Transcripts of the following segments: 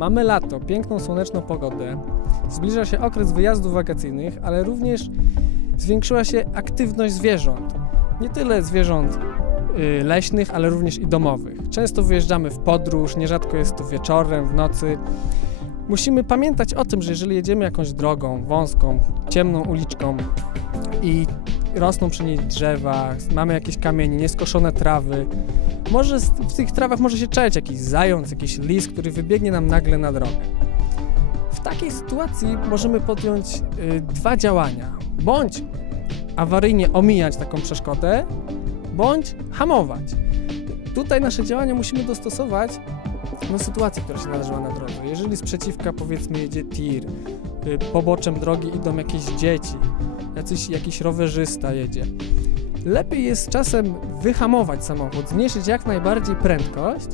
Mamy lato, piękną słoneczną pogodę. Zbliża się okres wyjazdów wakacyjnych, ale również zwiększyła się aktywność zwierząt. Nie tyle zwierząt y, leśnych, ale również i domowych. Często wyjeżdżamy w podróż, nierzadko jest to wieczorem, w nocy. Musimy pamiętać o tym, że jeżeli jedziemy jakąś drogą wąską, ciemną uliczką i rosną przy niej drzewa, mamy jakieś kamienie, nieskoszone trawy, może w tych trawach może się czaić jakiś zając, jakiś lis, który wybiegnie nam nagle na drogę. W takiej sytuacji możemy podjąć y, dwa działania. Bądź awaryjnie omijać taką przeszkodę, bądź hamować. Tutaj nasze działania musimy dostosować do sytuacji, która się nadarzyła na drodze. Jeżeli sprzeciwka powiedzmy jedzie tir, poboczem drogi idą jakieś dzieci, jacyś, jakiś rowerzysta jedzie, lepiej jest czasem wyhamować samochód, zmniejszyć jak najbardziej prędkość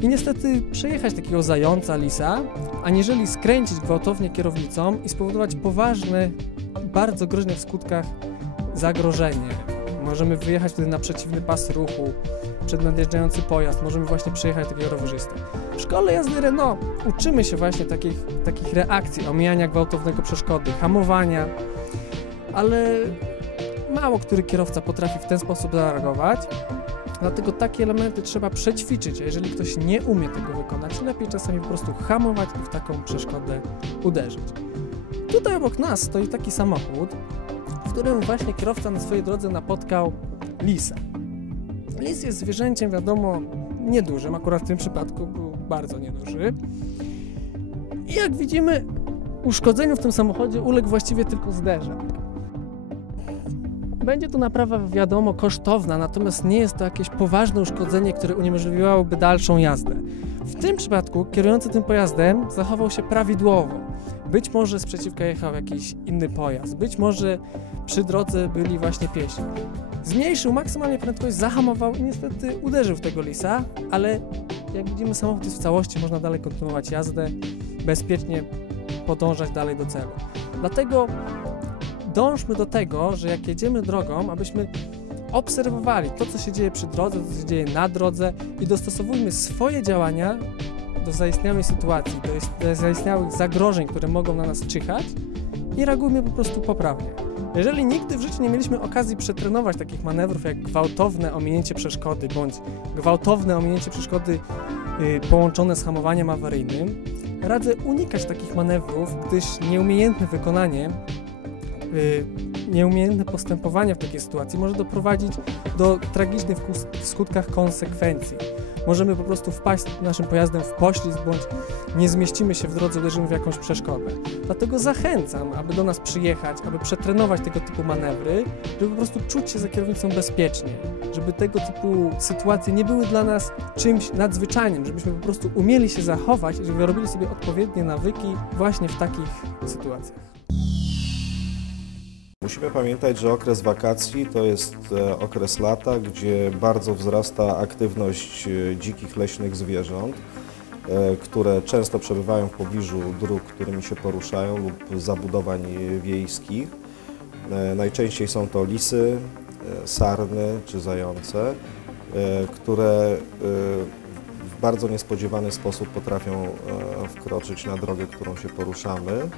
i niestety przejechać takiego zająca, lisa, aniżeli skręcić gwałtownie kierownicą i spowodować poważne, bardzo groźne w skutkach zagrożenie. Możemy wyjechać wtedy na przeciwny pas ruchu, przed nadjeżdżający pojazd, możemy właśnie przejechać takiego rowerzystę. W szkole jazdy Renault uczymy się właśnie takich, takich reakcji, omijania gwałtownego przeszkody, hamowania, ale mało który kierowca potrafi w ten sposób zareagować. Dlatego takie elementy trzeba przećwiczyć, a jeżeli ktoś nie umie tego wykonać, lepiej czasami po prostu hamować i w taką przeszkodę uderzyć. Tutaj obok nas stoi taki samochód, w którym właśnie kierowca na swojej drodze napotkał lisa. Lis jest zwierzęciem, wiadomo, niedużym, akurat w tym przypadku był bardzo nieduży. I jak widzimy, uszkodzeniu w tym samochodzie uległ właściwie tylko zderzak. Będzie to naprawa, wiadomo, kosztowna, natomiast nie jest to jakieś poważne uszkodzenie, które uniemożliwiałoby dalszą jazdę. W tym przypadku kierujący tym pojazdem zachował się prawidłowo. Być może sprzeciwka jechał jakiś inny pojazd, być może przy drodze byli właśnie pieśni. Zmniejszył maksymalnie prędkość, zahamował i niestety uderzył w tego lisa, ale jak widzimy samochód jest w całości, można dalej kontynuować jazdę, bezpiecznie podążać dalej do celu. Dlatego dążmy do tego, że jak jedziemy drogą, abyśmy obserwowali to, co się dzieje przy drodze, to, co się dzieje na drodze i dostosowujmy swoje działania do zaistniałej sytuacji, do zaistniałych zagrożeń, które mogą na nas czyhać i reagujmy po prostu poprawnie. Jeżeli nigdy w życiu nie mieliśmy okazji przetrenować takich manewrów jak gwałtowne ominięcie przeszkody bądź gwałtowne ominięcie przeszkody yy, połączone z hamowaniem awaryjnym, radzę unikać takich manewrów, gdyż nieumiejętne wykonanie Y, nieumiejętne postępowanie w takiej sytuacji może doprowadzić do tragicznych w skutkach konsekwencji. Możemy po prostu wpaść naszym pojazdem w poślizg bądź nie zmieścimy się w drodze, uderzymy w jakąś przeszkodę. Dlatego zachęcam, aby do nas przyjechać, aby przetrenować tego typu manewry, żeby po prostu czuć się za kierownicą bezpiecznie, żeby tego typu sytuacje nie były dla nas czymś nadzwyczajnym, żebyśmy po prostu umieli się zachować żeby robili sobie odpowiednie nawyki właśnie w takich sytuacjach. Musimy pamiętać, że okres wakacji to jest e, okres lata, gdzie bardzo wzrasta aktywność e, dzikich leśnych zwierząt, e, które często przebywają w pobliżu dróg, którymi się poruszają lub zabudowań wiejskich. Najczęściej są to lisy, sarny czy zające, które w bardzo niespodziewany sposób potrafią wkroczyć na drogę, którą się poruszamy.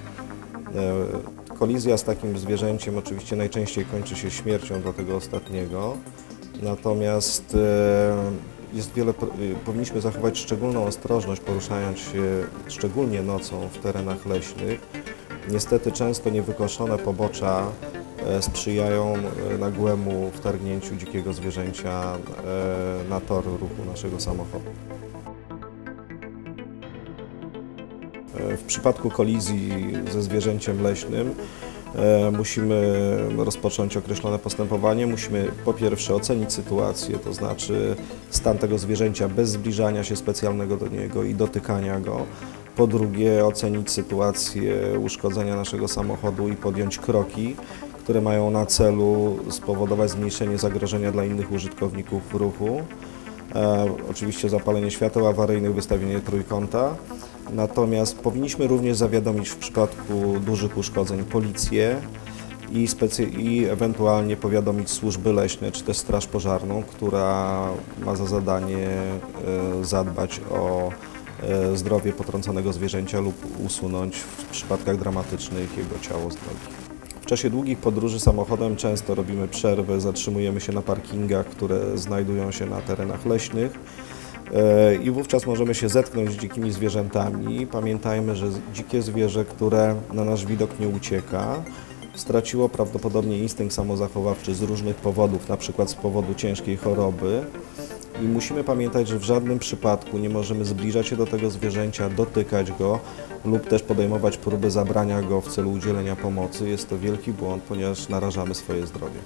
Kolizja z takim zwierzęciem oczywiście najczęściej kończy się śmiercią dla tego ostatniego, natomiast e, jest wiele, powinniśmy zachować szczególną ostrożność poruszając się szczególnie nocą w terenach leśnych. Niestety często niewykoszone pobocza e, sprzyjają e, nagłemu wtargnięciu dzikiego zwierzęcia na tor ruchu naszego samochodu. W przypadku kolizji ze zwierzęciem leśnym e, musimy rozpocząć określone postępowanie. Musimy po pierwsze ocenić sytuację, to znaczy stan tego zwierzęcia bez zbliżania się specjalnego do niego i dotykania go. Po drugie ocenić sytuację uszkodzenia naszego samochodu i podjąć kroki, które mają na celu spowodować zmniejszenie zagrożenia dla innych użytkowników ruchu. E, oczywiście zapalenie świateł awaryjnych, wystawienie trójkąta. Natomiast powinniśmy również zawiadomić w przypadku dużych uszkodzeń policję i, i ewentualnie powiadomić służby leśne czy też straż pożarną, która ma za zadanie e, zadbać o e, zdrowie potrąconego zwierzęcia lub usunąć w przypadkach dramatycznych jego ciało z drogi. W czasie długich podróży samochodem często robimy przerwę, zatrzymujemy się na parkingach, które znajdują się na terenach leśnych e, i wówczas możemy się zetknąć z dzikimi zwierzętami. Pamiętajmy, że dzikie zwierzę, które na nasz widok nie ucieka, straciło prawdopodobnie instynkt samozachowawczy z różnych powodów, na przykład z powodu ciężkiej choroby. I musimy pamiętać, że w żadnym przypadku nie możemy zbliżać się do tego zwierzęcia, dotykać go lub też podejmować próby zabrania go w celu udzielenia pomocy. Jest to wielki błąd, ponieważ narażamy swoje zdrowie.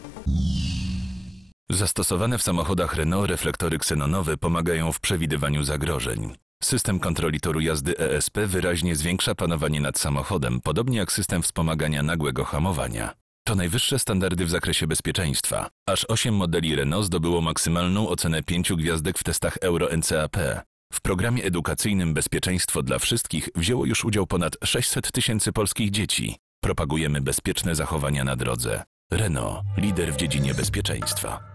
Zastosowane w samochodach Renault reflektory ksenonowe pomagają w przewidywaniu zagrożeń. System kontroli toru jazdy ESP wyraźnie zwiększa panowanie nad samochodem, podobnie jak system wspomagania nagłego hamowania. To najwyższe standardy w zakresie bezpieczeństwa. Aż 8 modeli Renault zdobyło maksymalną ocenę 5 gwiazdek w testach Euro NCAP. W programie edukacyjnym Bezpieczeństwo dla Wszystkich wzięło już udział ponad 600 tysięcy polskich dzieci. Propagujemy bezpieczne zachowania na drodze. Renault, lider w dziedzinie bezpieczeństwa.